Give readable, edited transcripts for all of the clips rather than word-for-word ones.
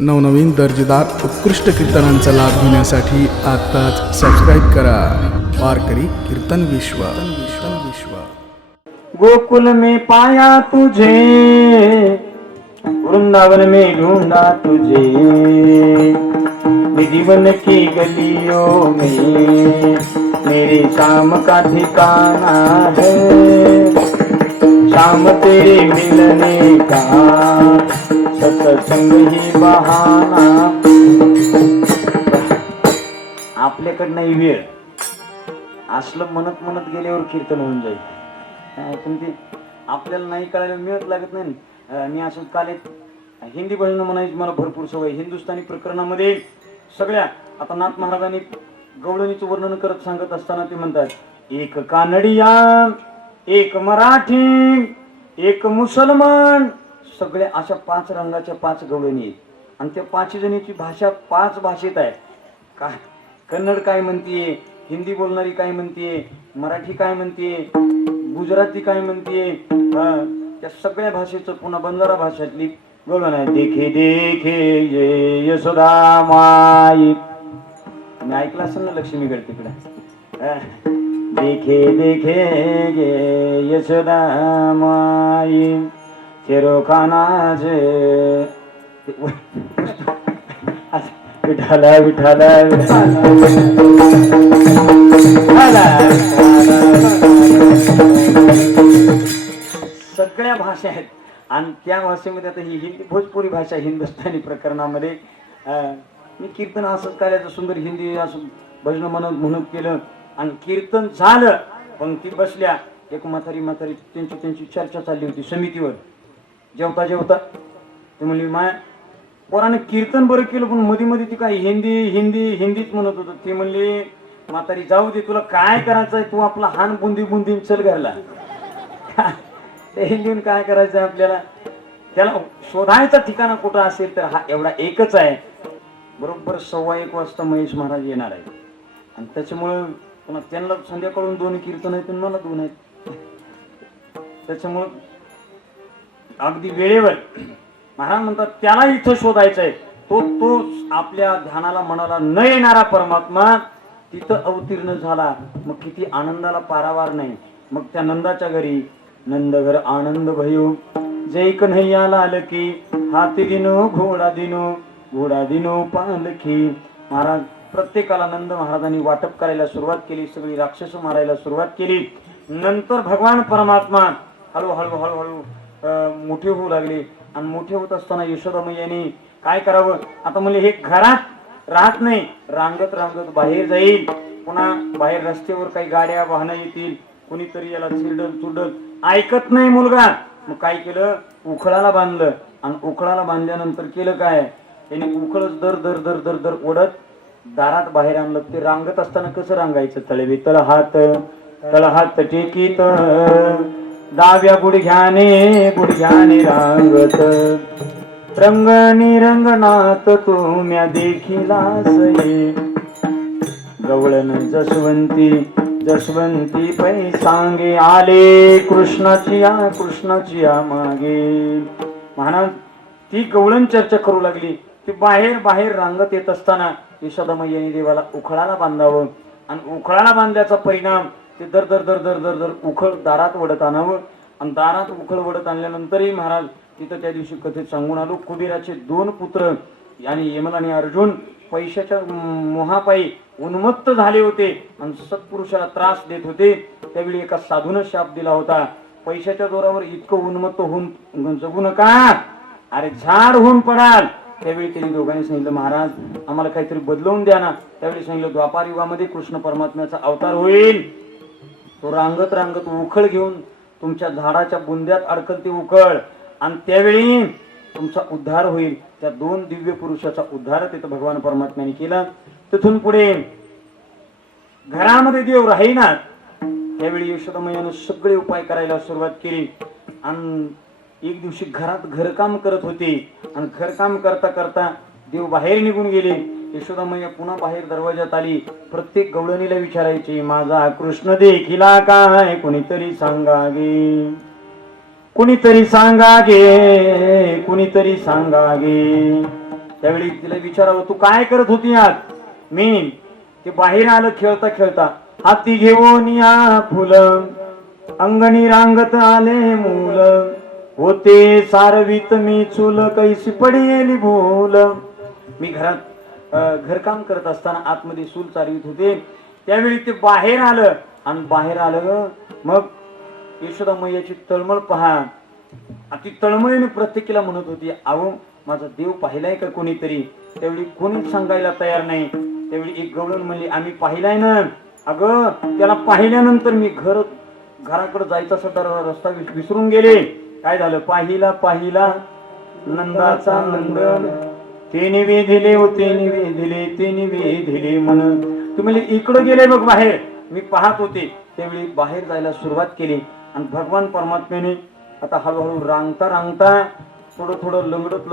नवनवीन दर्जेदार उत्कृष्ट कीर्तनांचा लाभ घेण्यासाठी आताच सबस्क्राईब करा वारकरी कीर्तन विश्व. गोकुल में पाया तुझे, वृंदावन में ढूंढा तुझे, जीवन की गलियों में मेरे शाम का ठिकाना है, शाम तेरे मिलने का सत्संग ही बहाना. आपल्याकडनं वेळ असलं म्हणत म्हणत गेल्यावर कीर्तन होऊन जाईल. पण ते आपल्याला नाही कळायला मिळत लागत नाही. मी असं काल एक हिंदी भजन म्हणायची मला भरपूर सवय. हिंदुस्थानी प्रकरणामध्ये सगळ्या आता नाथ महाराजांनी गवळणीचं वर्णन करत सांगत असताना ते म्हणतात, एक कानडिया, एक मराठी, एक मुसलमान, सगळ्या अशा 5 रंगाच्या 5 गवळणी आहेत. आणि त्या 5 जणीची भाषा 5 भाषेत आहे. काय कन्नड काय म्हणतीये, हिंदी बोलणारी काय म्हणतीये, मराठी काय म्हणतीये, गुजराती काय म्हणतीये, त्या सगळ्या भाषेचं पुन्हा बंजारा भाषेतली गवळण आहे. देखे देखे ये यशोदा माई. तुम्ही ऐकलं असेल ना लक्ष्मीगड तिकडे. देखे देखे ये यशोदा माई तेरो खाना जे विठाला विठाला सगळ्या भाषा आहेत. आणि त्या भाषेमध्ये आता ही हिंदी भोजपुरी भाषा हिंदुस्थानी प्रकरणामध्ये मी कीर्तन असंच करायचं सुंदर हिंदी असं भजन म्हणत केलं आणि कीर्तन झालं. पंक्ती बसल्या, एक म्हातारी त्यांची चर्चा चालली होती समितीवर. जेवता जेवता ते म्हणली, माय पोराने कीर्तन बरं केलं पण मध्ये मध्ये ती काय हिंदीच म्हणत होतं. ती म्हणली, म्हातारी जाऊ दे, तुला काय करायचंय, तू आपला हान बुंदी चल घरला. ते हिंदीहून काय करायचंय आपल्याला, त्याला शोधायचा ठिकाणा कुठं असेल तर हा एवढा एकच आहे. बरोबर 1:15 वाजता महेश महाराज येणार आहे आणि त्याच्यामुळं पुन्हा त्यांना संध्याकाळून 2 कीर्तन आहेत आणि मला 2 आहेत. त्याच्यामुळं अगदी वेळेवर महाराज म्हणतात त्याला इथं शोधायचंय. तो आपल्या ध्यानाला मनाला न येणारा परमात्मा तिथं अवतीर्ण झाला. मग किती आनंदाला पारावार नाही. मग त्या नंदाच्या घरी नंदघर आनंद भयो, जय कन्हैया लाल की, हाती दिनो घोडा दिनो पालखी. महाराज प्रत्येकाला नंद महाराजांनी वाटप करायला सुरुवात केली. सगळी राक्षस मारायला सुरुवात केली. नंतर भगवान परमात्मा हळूहळू मोठे होऊ लागले. आणि मोठे होत असताना यशोदामय्याने काय करावं, आता म्हणजे हे घरात राहत नाही, रांगत बाहेर जाईल. पुन्हा बाहेर रस्त्यावर काही गाड्या वाहनं येतील, कोणीतरी याला चिरडल ऐकत नाही मुलगा. मग काय केलं, उखळाला बांधलं. आणि उखळाला बांधल्यानंतर केलं काय, त्याने उखळच दर ओढत दारात बाहेर आणलं. ते रांगत असताना कसं रांगायचं, तळवे तळ हात टेकीत, डाव्या गुडघ्याने रांगत, रंगणी रंगनाथ तुम्या देखिलास ये, गवळण जसवंती पै सांगे, आले कृष्णाची मागे. महाराज ती गवळण चर्चा करू लागली. ती बाहेर रांगत येत असताना यशोदामय्याने देवाला उखळाला बांधावं. आणि उखळाला बांधल्याचा परिणाम ते दर उखळ दारात वडत आणावं. आणि दारात उखळ वडत आणल्यानंतरही महाराज तिथं त्या दिवशी कथेत सांगून आलो, कुबेराचे 2 पुत्र आणि यमल आणि अर्जुन पैशाच्या मोहापायी उन्मत्त झाले होते आणि सत्पुरुषाला त्रास देत होते. त्यावेळी एका साधूनं शाप दिला होता, पैशाच्या जोरावर इतकं उन्मत्त होऊन जगू नका, अरे झाड होऊन पडाल. त्यावेळी त्यांनी दोघांनी सांगितलं, महाराज आम्हाला काहीतरी बदलवून द्या ना. त्यावेळी सांगितलं, द्वापार युगामध्ये कृष्ण परमात्म्याचा अवतार होईल. तो रांगत उखळ घेऊन तुमच्या झाडाच्या बुंद्यात अडकल ते उखळ आणि त्यावेळी तुमचा उद्धार होईल. त्या 2 दिव्य पुरुषाचा उद्धार तिथं भगवान परमात्म्याने केला. तिथून पुढे घरामध्ये देव राहीना. त्यावेळी यशोदामय्यानं सगळे उपाय करायला सुरुवात केली. आणि एक दिवशी घरात घरकाम करत होते आणि घरकाम करता देव बाहेर निघून गेले. यशोदामय्या पुन्हा बाहेर दरवाजात आली. प्रत्येक गवळणीला विचारायची, माझा कृष्ण देखिला काय, कुणीतरी सांगा गे. कुणीतरी सांगा गे, कुणीतरी सांगा गे. त्यावेळी तिला विचारावं तू काय करत होती आज. मी ते बाहेर आलं खेळता खेळता, हाती घेऊन या फुलं अंगणी रांगत आले मूल, होते सारवीत मी चूल कैसी पडेली भूल. मी घरात घरकाम करत असताना आतमध्ये चूल चालवीत होते. त्यावेळी ते बाहेर आलं आणि बाहेर आलं मग यशोदा मैयाची तळमळ पहा. ती तळमळीने प्रत्येकीला म्हणत होती, अहो माझा देव पाहिलाय का कोणीतरी. त्यावेळी कोणीच सांगायला तयार नाही. त्यावेळी एक गवळण म्हणली, आम्ही पाहिलाय ना. अगं त्याला पाहिल्यानंतर मी घराकडे जायचा सुद्धा रस्ता विसरून गेले. काय झालं, पाहिला पाहिला नंदाचा नंदन, ते निवेदिले हो ते निवेदिले ते निवेदिले म्हण. तुम्ही इकडे गेले बघ बाहेर, मी पाहत होते. त्यावेळी बाहेर जायला सुरुवात केली आणि भगवान परमात्म्याने आता हळूहळू रांगता रांगता थोडं थोडं लंगडत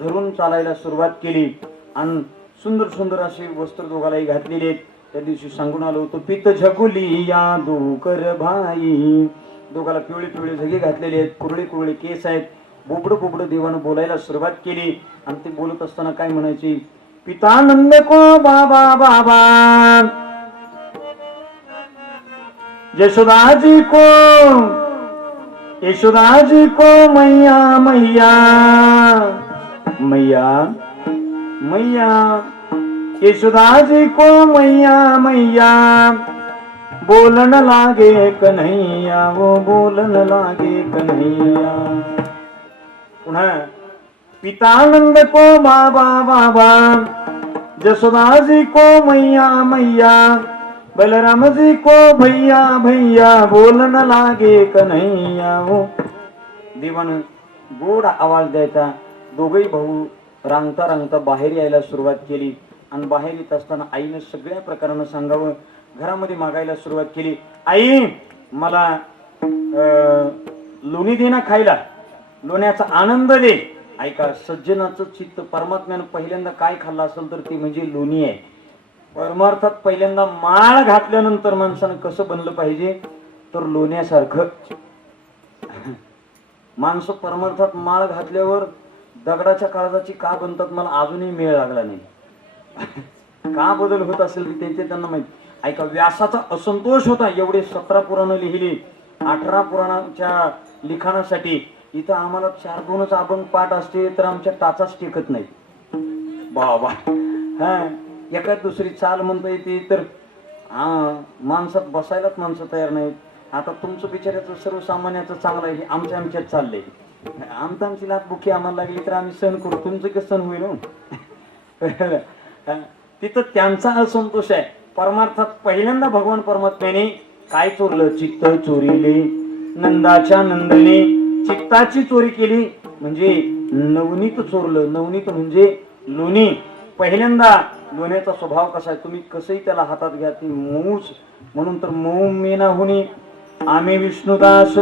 धरून चालायला सुरुवात केली. आणि सुंदर सुंदर अशी वस्त्र दोघालाही घातलेली आहेत. त्या दिवशी सांगून आलो होतो, पित झकुली या दोकर भाई. दोघाला पिवळे पिवळे झगे घातलेले आहेत, कुरळे कुरळे केस आहेत. बोबडं देवानं बोलायला सुरुवात केली. आणि ते बोलत असताना काय म्हणायची, पितानंद को बाबा बाबा, यशोदाजी को मैया मैया मैया मैया, यशोदाजी को मैया मैया, बोलन लागे कन्हैया वो बोलन लागे कन्हैया. पुन्हा पितानंद को बाबा बाबा, यशोदाजी को मैया मैया, बलराम जी को भैया भैया, बोलन लागे कन्हैया वो. देवानं गोड आवाज द्यायचा. दोघही भाऊ रांगता रांगता बाहेर यायला सुरुवात केली. आणि बाहेर येत असताना आईनं सगळ्या प्रकारानं सांगावं, घरामध्ये मागायला सुरुवात केली. आई मला लोणी दे ना खायला, लोण्याचा आनंद दे. ऐका, सज्जनाचं चित्त परमात्म्यानं पहिल्यांदा काय खाल्लं असेल तर ती म्हणजे लोणी आहे. परमार्थात पहिल्यांदा माळ घातल्यानंतर माणसानं कसं बनलं पाहिजे तर लोण्यासारखं. माणसं परमार्थात माळ घातल्यावर दगडाच्या काळजाची का बनतात मला अजूनही मेळ लागला नाही. का बदल होत असेल त्यांचे त्यांना माहिती. ऐका, व्यासाचा असंतोष होता. एवढे 17 पुराणं लिहिली, 18 पुराणाच्या लिखाणासाठी. इथं आम्हाला 4-2च अभंग पाठ असते तर आमच्या टाचाच टेकत नाही बाबा. हा, एखाद दुसरी चाल म्हणता येते तर माणसात बसायलाच माणसं तयार नाहीत. आता तुमचं बिचाऱ्याचं सर्वसामान्याचं चांगलं आहे, आमच्यात चाललंय. आमची लात बुखी आम्हाला लागली तर आम्ही सहन करू, तुमचं कसं सहन होईल. तिथं त्यांचा असंतोष आहे. परमार्थात पहिल्यांदा भगवान परमात्म्याने काय चोरलं, चित्त चोरीले नंदाच्या नंदने. चित्ताची चोरी केली म्हणजे नवनीत चोरलं. नवनीत म्हणजे लोणी. पहिल्यांदा लोण्याचा स्वभाव कसा आहे, तुम्ही कसंही त्याला हातात घ्या, ती मऊच. म्हणून तर मऊ मेना होणी आम्ही विष्णुदास,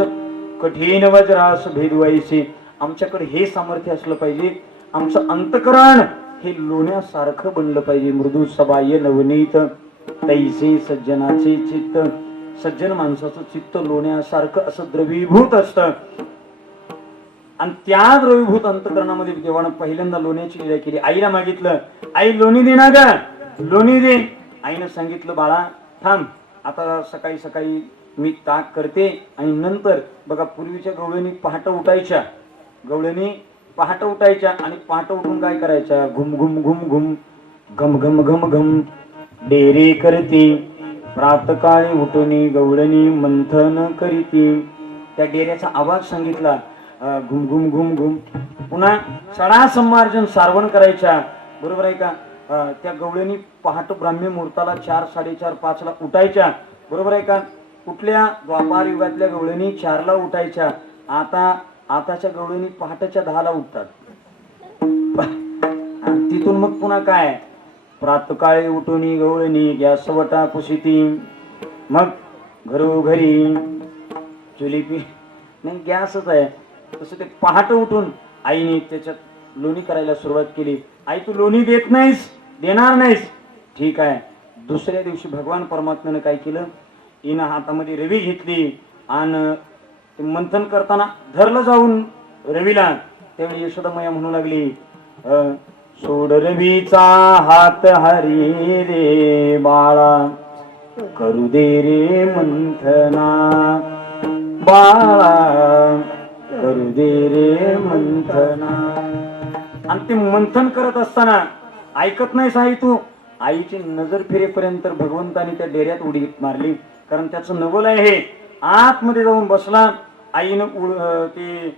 कठीण वज्रास भेदवायचे. आमच्याकडे हे सामर्थ्य असलं पाहिजे. आमचं अंतकरण हे लोण्यासारखं बनलं पाहिजे. मृदू सबाह्य नवनीत तैसे सज्जनाचे चित्त. सज्जन माणसाचं चित्त लोण्यासारखं असं द्रवीभूत असतं. आणि त्या द्रवीभूत अंतकरणामध्ये देवानं पहिल्यांदा लोण्याची लीला केली. आईला मागितलं, आई लोणी दे ना ग, लोणी दे. आईनं सांगितलं, बाळा थांब, आता सकाळी सकाळी मी ताक करते. आणि नंतर बघा, पूर्वीच्या गवळणी पहाट उठायच्या. गवळणी पहाट उठायच्या आणि पहाट उठून काय करायच्या, घुम घुम घुम घुम घम घम घम घम डेरे करते. प्रातकाळी उठून गवळणी मंथन करीती. त्या डेऱ्याचा आवाज सांगितला, घुम घुम घुम घुम. पुन्हा सडा संमार्जन सारवण करायच्या. बरोबर आहे का. त्या गवळणी पहाट ब्राह्मी मुहूर्ताला 4, 4:30, 5ला उठायच्या. बरोबर आहे का. कुठल्या द्वापार युगातल्या गवळणी 4ला उठायच्या. आताच्या गवळणी पहाटेच्या 10ला उठतात. तिथून मग पुन्हा काय, प्रातकाळी उठून गवळणी गॅस वटा पुसिती. मग घरोघरी चुली नाही गॅसच आहे. तसं ते पहाट उठून आईने त्याच्यात लोणी करायला सुरुवात केली. आई तू लोणी देत नाहीस, देणार नाहीस, ठीक आहे. दुसऱ्या दिवशी भगवान परमात्म्यानं काय केलं, हिनं हातामध्ये रवी घेतली आणि मंथन करताना धरलं जाऊन रवीला. त्यावेळी यशोदा मैया म्हणू लागली, सोडरवीचा हात हरी रे बाळा, करू दे रे मंथना बाळा, करू दे रे मंथना. आणि ते मंथन करत असताना ऐकत नाही साई तू. आईची नजर फिरेपर्यंत भगवंताने त्या डेऱ्यात उडी मारली, कारण त्याचं नवल आहे हे. आतमध्ये जाऊन बसला. आईनं ते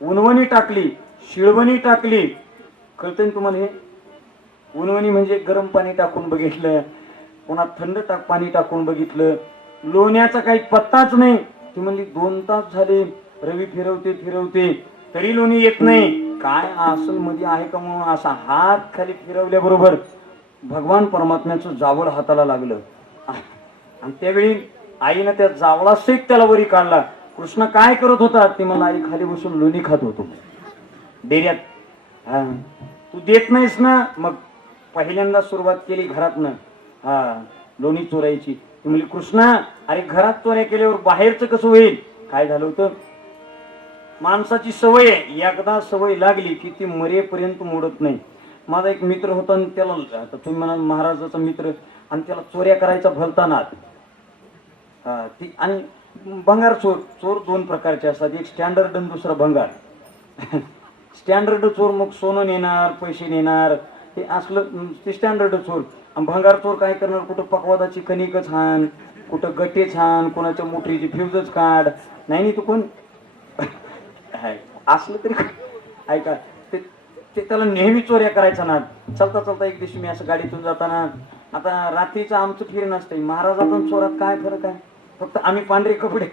उनवणी टाकली, शिळवणी टाकली. कळतंय ना तुम्हाला हे? उनवणी म्हणजे गरम पाणी टाकून बघितलं, पुन्हा थंड पाणी टाकून बघितलं, लोण्याचा काही पत्ताच नाही. ती म्हणली 2 तास झाले रवी फिरवते फिरवते तरी लोणी येत नाही. काय असल मध्ये आहे का म्हणून असा हात खाली फिरवल्याबरोबर भगवान परमात्म्याचं जावळ हाताला लागलं. आणि त्यावेळी आईनं त्या जावळा सहित त्याला वरी काढला. कृष्ण काय करत होता? ती मला आई खाली बसून लोणी खात होतो डेऱ्यात. तू देत नाहीस ना. मग पहिल्यांदा सुरुवात केली घरातनं लोणी चोरायची. ती म्हणली कृष्णा अरे घरात चोऱ्या केल्यावर बाहेरचं कसं होईल? काय झालं होतं? माणसाची सवय आहे, एकदा सवय लागली की ती मरेपर्यंत मोडत नाही. माझा एक मित्र होता आणि त्याला, आता तुम्ही म्हणाल महाराजाचा मित्र, आणि त्याला चोऱ्या करायचा भलता नाद. ती आणि भंगार चोर, चोर 2 प्रकारचे असतात, एक स्टँडर्ड आणि दुसरा भंगार. स्टँडर्ड चोर मग सोनं नेणार, पैसे नेणार, हे असलं ते स्टँडर्ड चोर. आणि भंगार चोर काय करणार? कुठं पकवादाची कणिक छान, कुठं गट्टे छान, कोणाच्या मोटरीची फ्यूजच काढ. नाही तू कोण असलं तरी ऐका, ते त्याला नेहमी चोऱ्या करायचा ना. चलता चलता एक दिवशी मी असं गाडीतून जाताना, आता रात्रीचं आमचं फिरणं असतंय, महाराजात आणि चोरात काय फरक आहे? फक्त आम्ही पांढरे कपडे.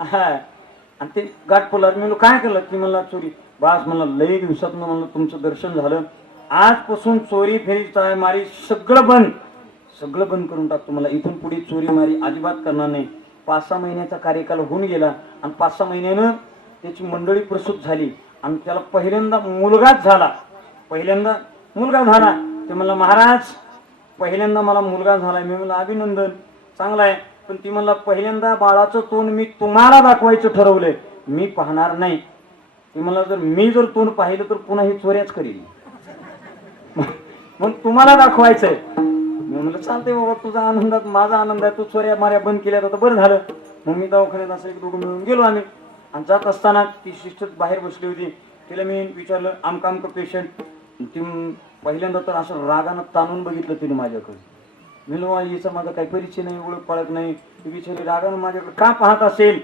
आणि ते गाठ पोलार मी काय केलं की मला चोरी बास, मला लई दिवसात म्हणलं तुमचं दर्शन झालं, आजपासून चोरी फेरी चाय मारी सगळं बंद, सगळं बंद करून टाकतो. मला इथून पुढे चोरी मारी अजिबात करणार नाही. 5-6 महिन्याचा कार्यकाल होऊन गेला आणि 5-6 महिन्यानं त्याची मंडळी प्रसूत झाली आणि त्याला पहिल्यांदा मुलगाच झाला. पहिल्यांदा मुलगा झाला. ते म्हणला महाराज पहिल्यांदा मला मुलगा झालाय. मी म्हणलं अभिनंदन, चांगला आहे. पण ती म्हणला पहिल्यांदा बाळाचं तोंड मी तुम्हाला दाखवायचं ठरवलंय, मी पाहणार नाही. ती म्हणला जर मी तोंड पाहिलं तर पुन्हा ही चोऱ्याच करील, मग तुम्हाला दाखवायचंय. मी म्हणलं चालतंय बाबा, तुझा आनंदात माझा आनंद आहे, तू चोऱ्या माऱ्या बंद केल्या तर बरं झालं. मग मी दवाखान्यात असं 1-2 मिळून गेलो आम्ही. आणि जात असताना ती सिस्टर बाहेर बसली होती. तिला मी विचारलं आमका पेशंट. ती पहिल्यांदा तर असं रागानं ताणून बघितलं तिने माझ्याकडे. मी हिचा माझा काही परिचय नाही, ओळख पाळत नाही. ती विचारली रागानं माझ्याकडे का पाहत असेल?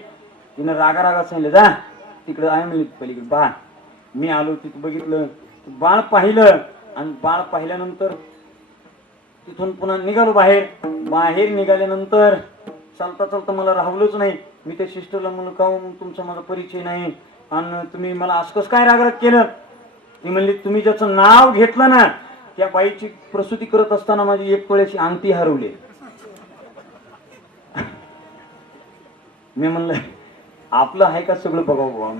तिनं रागारागात सांगितलं जा तिकडं आहे मी पलीकडे बाळ. मी आलो तिथं बघितलं, बाळ पाहिलं आणि बाळ पाहिल्यानंतर तिथून पुन्हा निघालो बाहेर. बाहेर निघाल्यानंतर चालता चालता मला राहवलंच नाही. मी त्या सिस्टरला म्हणलं का तुमचा माझा परिचय नाही आणि तुम्ही मला असं कसं काय रागराग केलं? ती म्हणली तुम्ही ज्याचं नाव घेतलं ना त्या बाईची प्रसूती करत असताना माझी 1 तोळ्याची अंगठी हरवली. मी म्हणलं आपलं आहे का सगळं बघावं.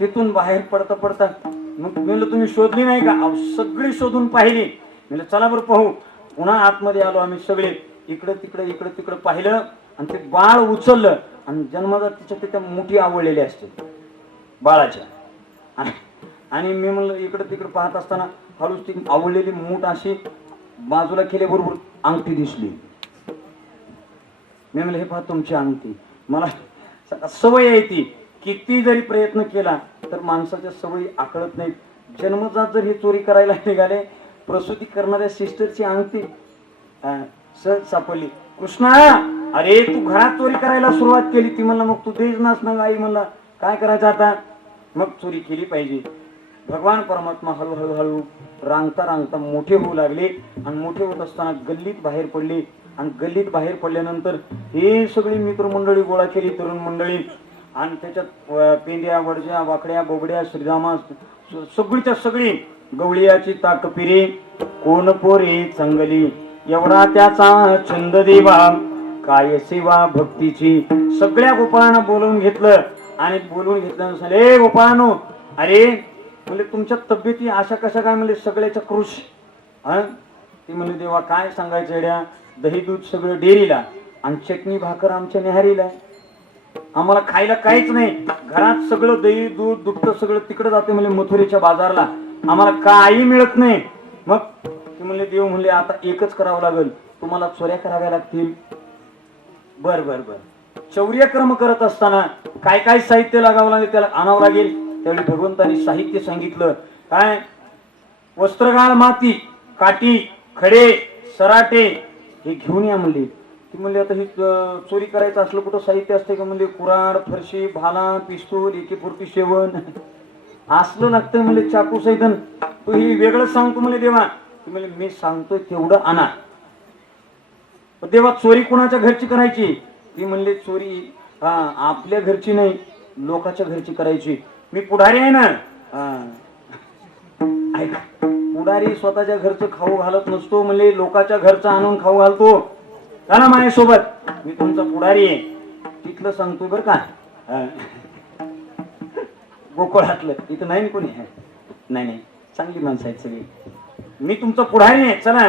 तिथून बाहेर पडता पडता मग म्हणलं तुम्ही शोधली नाही का? सगळी शोधून पाहिली. म्हणलं चला बरं पाहू. पुन्हा आतमध्ये आलो आम्ही सगळे. इकडं तिकडं पाहिलं आणि ते बाळ उचललं आणि जन्मजात तिच्या त्या मुठी आवळलेल्या असते बाळाच्या. आणि मी म्हणलं इकडं तिकडं पाहत असताना हळूच ती आवळलेली मूठ अशी बाजूला केल्याबरोबर अंगठी दिसली. मी म्हणलं हे पहा तुमची अंगठी. मला सवय आहे ती, किती जरी प्रयत्न केला तर माणसाच्या सवयी आकळत नाहीत. जन्मजात जर हे चोरी करायला निघाले, प्रसूती करणाऱ्या सिस्टरची अंगठी सहज सापडली. कृष्णा अरे तू घरात चोरी करायला सुरुवात केली. ती म्हणला मग तू देच नास ना. आई म्हणला काय करायचं आता? मग चोरी केली पाहिजे. भगवान परमात्मा हळूहळू रांगता मोठे होऊ लागले आणि मोठे होत असताना गल्लीत बाहेर पडले. आणि गल्लीत बाहेर पडल्यानंतर हे सगळी मित्रमंडळी गोळा केली, तरुण मंडळी. आणि त्याच्यात पेंड्या वडज्या वाकड्या बोबड्या श्रीरामा सगळीच्या सगळी गवळीयाची ताकपिरी कोण पोरे चांगली एवढा त्याचा छंद देवा काय सेवा भक्तीची. सगळ्या गोपाळांना बोलवून घेतलं आणि बोलवून घेतल्यानुसार ए गोपाळांनो अरे म्हणजे तुमच्या तब्येती अशा कशा काय म्हणजे सगळ्याच्या कृष. ती म्हणजे देवा काय सांगायचं एड्या, दही दूध सगळं डेअरीला आणि चटणी भाकर आमच्या नेहारीला. आम्हाला खायला काहीच नाही. घरात सगळं दही दूध दुभतं सगळं तिकडे जाते म्हणजे मथुरेच्या बाजारला. आम्हाला काही मिळत नाही. मग ते म्हणले, देव म्हणले आता एकच करावं लागेल, तुम्हाला चोऱ्या कराव्या लागतील. बर बर बर. चौर्यक्रम करत असताना काय काय साहित्य लागावं लागेल, त्याला आणावं लागेल. त्यावेळी भगवंतांनी साहित्य सांगितलं. काय? वस्त्रगाळ माती, काठी, खडे, सराटे हे घेऊन या म्हणले. ती म्हणले आता ही चोरी करायचं असलं कुठं साहित्य असते का? म्हणजे कुऱ्हाड, फरशी, भाला, पिस्तूल, AK-47 असलं लागतं म्हणजे, चाकू सैतन. तू ही वेगळं सांगतो म्हणजे देवा. ती म्हणजे मी सांगतोय तेवढं आणा. देवा चोरी कोणाच्या घरची करायची? ती म्हणले चोरी आपल्या घरची नाही, लोकांच्या घरची करायची. मी पुढारी आहे ना. ऐका, पुढारी स्वतःच्या घरचं खाऊ घालत नसतो, म्हणले लोकांच्या घरचं आणून खाऊ घालतो. चला माझ्यासोबत, मी तुमचा पुढारी आहे. तिथलं सांगतोय बरं का, गोकुळातलं. इथं नाही कोणी. नाही नाही, चांगली माणसं आहेत सगळी. मी तुमचा पुढारी आहे, चला.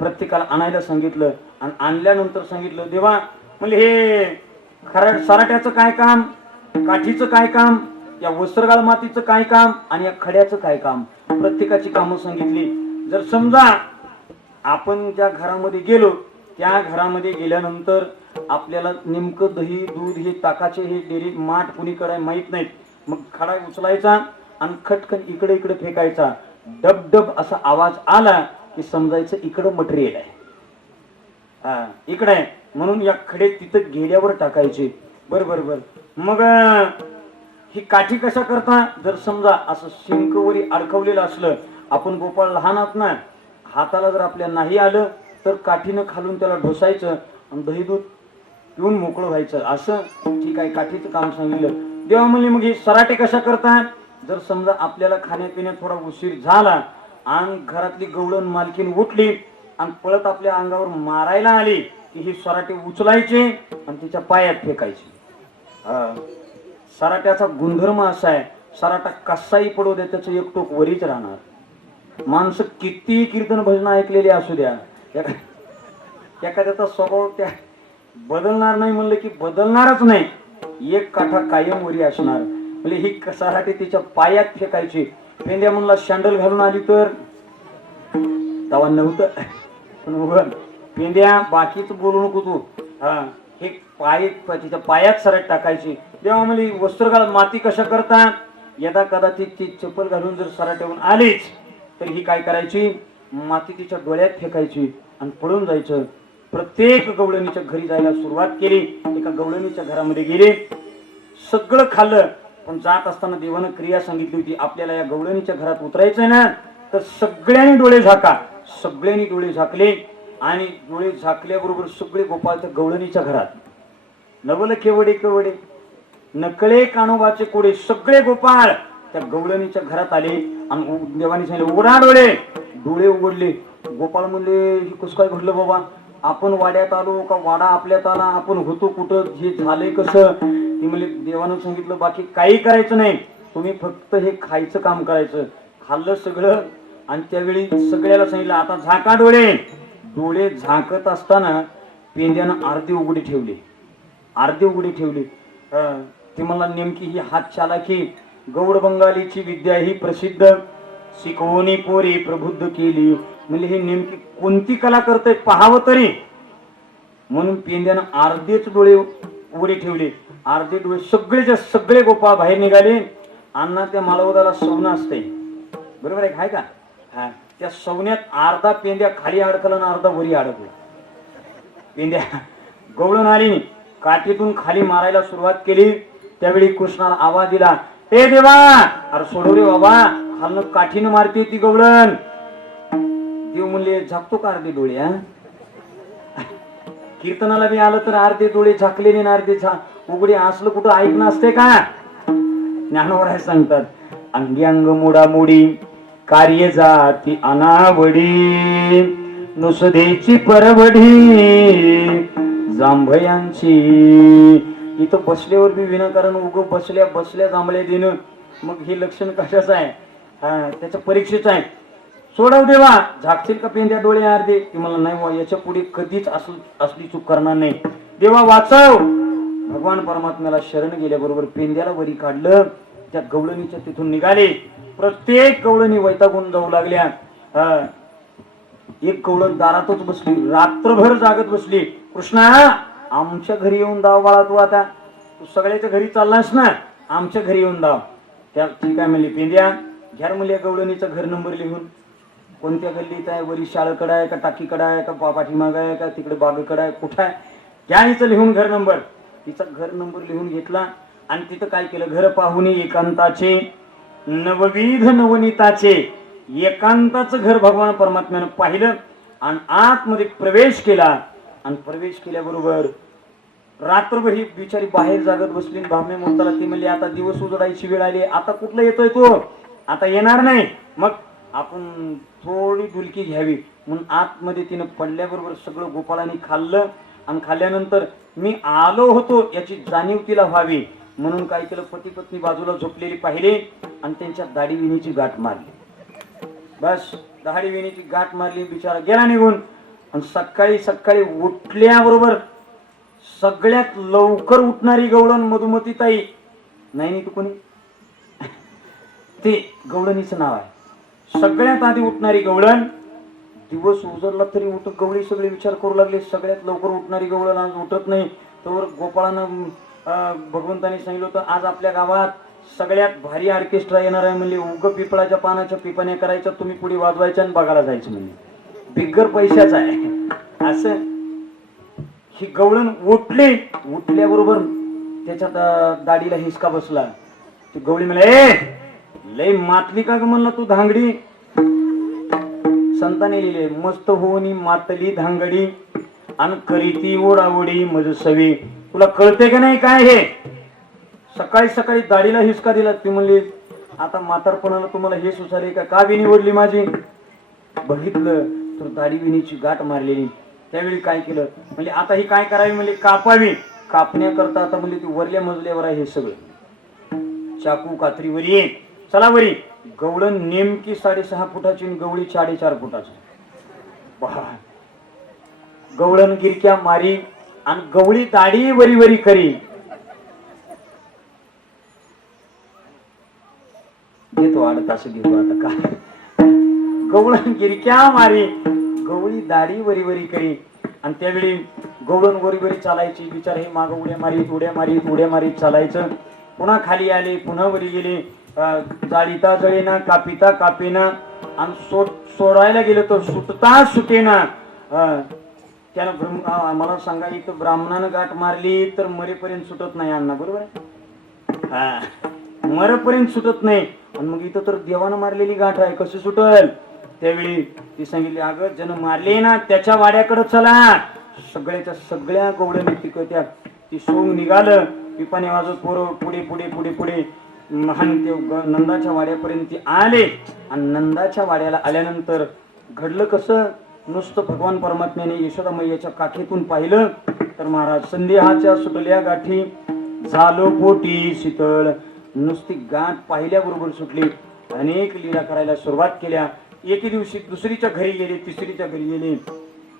प्रत्येकाला आणायला सांगितलं आणि आणल्यानंतर सांगितलं, देवा म्हणजे हे सराट्याचं काय काम, काठीचं काय काम, या वस्त्रगाळ मातीचं काय काम आणि या खड्याचं काय काम, प्रत्येकाची कामं सांगितली. जर समजा आपण ज्या घरामध्ये गेलो, त्या घरामध्ये गेल्यानंतर आपल्याला नेमकं दही दूध हे ताकाचे हे डेअरी माठ कुणीकडे माहीत नाहीत. मग खडा उचलायचा आणि खटकन इकडे इकडे फेकायचा. डब डब असा आवाज आला की समजायचं इकडं मटेरियल आहे, इकडे आहे. म्हणून या खडे तिथं गेल्यावर टाकायचे. बर बर बर. मग ही काठी कशा करता? जर समजा असं शिंकवरी अडकवलेलं असलं, आपण गोपाळ लहान आहात ना, हाताला जर आपल्या नाही आलं तर काठीनं खालून त्याला ढोसायचं आणि दही दूध पिऊन मोकळं व्हायचं. असं ठीक आहे, काठीचं काम सांगितलं. देवा म्हणले मग हे सराटे कशा करतात? जर समजा आपल्याला खाण्यापिण्यात थोडा उशीर झाला आणि घरातली गवळण मालकीन उठली आणि पळत आपल्या अंगावर मारायला आली की ही सराटे उचलायचे आणि तिच्या पायात फेकायचे. सराट्याचा गुणधर्म असा आहे, सराटा कसाही पडू द्या त्याचं एक टोक वरीच राहणार. माणसं किती कीर्तन भजन ऐकलेली असू द्या, एखाद्याचा स्वभाव त्या बदलणार नाही म्हणलं की बदलणारच नाही. एक काठा कायम वरी असणार. म्हणजे ही सराटे तिच्या पायात फेकायची. पेंड्या म्हणला शँडल घालून आली तर तवा नव्हतं, पण पेंड्या बाकीच बोलू नको तू. हे पाय तिच्या पायात सराट टाकायची. तेव्हा म्हणजे वस्त्रगाळ माती कशा करतात? यदा कदाचित ती चप्पल घालून जर सराट्यावरून आलीच तर ही काय करायची? माती तिच्या डोळ्यात फेकायची आणि पळून जायचं. प्रत्येक गवळणीच्या घरी जायला सुरुवात केली. एका गवळणीच्या घरामध्ये गेले, सगळं खाल्लं. पण जात असताना देवानं क्रिया सांगितली होती, आपल्याला या गवळणीच्या घरात उतरायचंय ना तर सगळ्यांनी डोळे झाका. सगळ्यांनी डोळे झाकले आणि डोळे झाकल्याबरोबर सगळे गोपाळ त्या गवळणीच्या घरात. नवल केवडे केवडे नकळे कानोबाचे कोडे, सगळे गोपाळ त्या गवळणीच्या घरात आले आणि देवानी सांगितलं उघडा डोळे. डोळे उघडले. गोपाळ म्हणले हे कसं काय घडलं बाबा? आपण वाड्यात आलो का वाडा आपल्यात आला? आपण होतो कुठं? हे झालंय कसं? ती म्हणले देवानं सांगितलं बाकी काही करायचं नाही, तुम्ही फक्त हे खायचं काम करायचं. खाल्लं सगळं आणि त्यावेळी सगळ्याला सांगितलं आता झाका डोळे. डोळे झाकत असताना पेंद्यानं अर्धी उघडी ठेवली, अर्धी उघडी ठेवली. ती मला नेमकी ही हात चालाकी गौड बंगालीची विद्या ही प्रसिद्ध, शिकवणी पोरी प्रबुद्ध केली. म्हणजे ही नेमकी कोणती कला करते पाहावं तरी. म्हणून पेंद्यानं अर्धेच डोळे उघडे ठेवले. अर्धे डोळे सगळेच्या सगळे गोपाळ बाहेर निघाले. अण्णा त्या मालवदाला सवनं असते, बरोबर आहे का? त्या सवण्यात अर्धा पेंद्या खाली अडकला आणि अर्धा वरी अडकला. पेंद्या गवळण आली, काठीतून खाली मारायला सुरुवात केली. त्यावेळी कृष्णाला आवाज दिला, ए देवा, अरे सोडव रे बाबा, खालनं काठीनं मारते ती गवळण. देव म्हणले झाकतो का अर्धे डोळे? कीर्तनाला बी आलं तर अर्धे डोळे झाकलेले ना अर्धे उघडे असलं कुठं ऐकणं असते का? ज्ञानोबराय सांगतात, अंगी अंग मोडामोडी कार्य जाती अनावडी, नुसदेची परवडी जांभयांची. इथं बसल्यावर बी विनाकारण उग बसल्या बसल्या जांभळ्या देणं, मग हे लक्षण कशाचं आहे? त्याच्या परीक्षेचं आहे. सोडव देवा, झाकशील का पेंद्या डोळे अर्धे? ती मला नाही, याच्या पुढे कधीच असली चूक करणार नाही. देवा वाचव. भगवान परमात्म्याला शरण गेल्याबरोबर पेंद्याला वरी काढलं. त्या गवळणीच्या तिथून निघाले. प्रत्येक गवळणी वैतागून जाऊ लागल्या. एक गवळण दारातच बसली, रात्रभर जागत बसली. कृष्णा, आमच्या घरी येऊन दाव बाळा, तू आता तू सगळ्याच्या घरी चाललास ना, आमच्या घरी येऊन दाव. त्या ती काय म्हणली, पेंद्या घ्या म्हणली गवळणीचं घर नंबर लिहून. कोणत्या गल्लीत आहे, वरी शाळकडा आहे का टाकीकडा आहे का पाठीमाग आहे का तिकडे बागकडा आहे, कुठं आहे, घ्या हिचं लिहून घर नंबर. तिचा घर नंबर लिहून घेतला आणि तिथं काय केलं, घर पाहुणे एकांताचे नवविध नवनीताचे. एकांताचं घर भगवान परमात्म्यानं पाहिलं आणि आतमध्ये प्रवेश केला. आणि प्रवेश केल्याबरोबर रात्रभर ही बिचारी बाहेर जागत बसली. भामने मोताला ती म्हणली, आता दिवस उजडायची वेळ आली, आता कुठलं येतोय तो, आता येणार नाही, मग आपण थोडी डुलकी घ्यावी. म्हणून आतमध्ये तिनं पडल्याबरोबर सगळं गोपाळाने खाल्लं. आणि खाल्ल्यानंतर मी आलो होतो याची जाणीव तिला व्हावी म्हणून काय केलं, पती पत्नी बाजूला झोपलेली पाहिले आणि त्यांच्या दाढी विणीची गाठ मारली. बस दाढी विणीची गाठ मारली, बिचारा गेला निघून. आणि सकाळी सकाळी उठल्याबरोबर सगळ्यात लवकर उठणारी गवळण मधुमती ताई नाही तू कोणी, ते गवळणीचं नाव आहे. सगळ्यात आधी उठणारी गवळण. दिवस उजडला तरी उठत गवळी सगळे विचार करू लागले, सगळ्यात लवकर उठणारी गवळण आज उठत नाही. तर गोपाळानं भगवंताने सांगितलं होतं, आज आपल्या गावात सगळ्यात भारी ऑर्केस्ट्रा येणार आहे म्हणले, उग पिपळाच्या पानाच्या पिपाण्या करायच्या, तुम्ही पुढे वाजवायच्या आणि बघायला जायचं म्हणजे, बिगर पैशाच आहे असं. ही गवळण उठली, उठल्याबरोबर त्याच्यात दाढीला हिसका बसला. ती गवळी म्हणले, ए लय मातली का ग म्हणला तू धांगडी. संतांनी लिहिले, मस्त होनी मातली धांगडी आणि करीती ओढाओढी मजसवी. तुला कळते का नाही काय हे. सकाळी सकाळी दाढीला हिसका दिला. ती म्हणली, आता म्हातारपणाला तुम्हाला हे सुसारे का विणी ओढली माझी. बघितलं तर दाढी विणीची गाठ मारलेली. त्यावेळी काय केलं म्हणजे, आता ही काय करावी म्हणजे, कापावी. कापण्याकरता आता म्हणजे ती वरल्या मजल्यावर आहे हे सगळं, चाकू कात्री वरी ये. चला वरी. गवळण नेमकी 6.5 फुटाची, गवळी 4.5 फुटाची. गवळण गिरक्या मारी आणि गवळी दाढी वरी वरी करी. घेतो आडत असं घेतो आता काय. गवळण गिरक्या मारी, गवळी दाढी वरी वरी करी. आणि त्यावेळी गवळण वरी वरी चालायची. बिचार हे माग उड्या मारीत चालायचं. पुन्हा खाली आले, पुन्हा वरी गेले. जाळीता जळेना, कापिता कापेना. आणि सोडायला गेलं तर सुटता सुटेना. त्यानं मला सांगा, इथं ब्राह्मणानं गाठ मारली तर मरेपर्यंत सुटत नाही अण्णा, बरोबर आहे हा, मरेपर्यंत सुटत नाही. आणि मग इथं तर देवानं मारलेली गाठ आहे, कशी सुटल. त्यावेळी ती सांगितली, अगं ज्यानं मारले ना त्याच्या वाड्याकडे चला. सगळ्याच्या सगळ्या गवळणी तिकत्या. ती सोंग निघालं, पिपाने वाजत पोरं पुढे पुढे पुढे पुढे महान ते नंदाच्या वाड्यापर्यंत ती आले. आणि नंदाच्या वाड्याला आल्यानंतर घडलं कसं, नुसतं भगवान परमात्म्याने यशोदा मैयाच्या काठीतून पाहिलं तर महाराज संदेहाच्या सुटल्या गाठी झालो पोटी शीतळ. नुसती गाठ पाहिल्याबरोबर सुटली. अनेक लीला करायला सुरुवात केल्या. एके दिवशी दुसरीच्या घरी गेले, तिसरीच्या घरी गेले.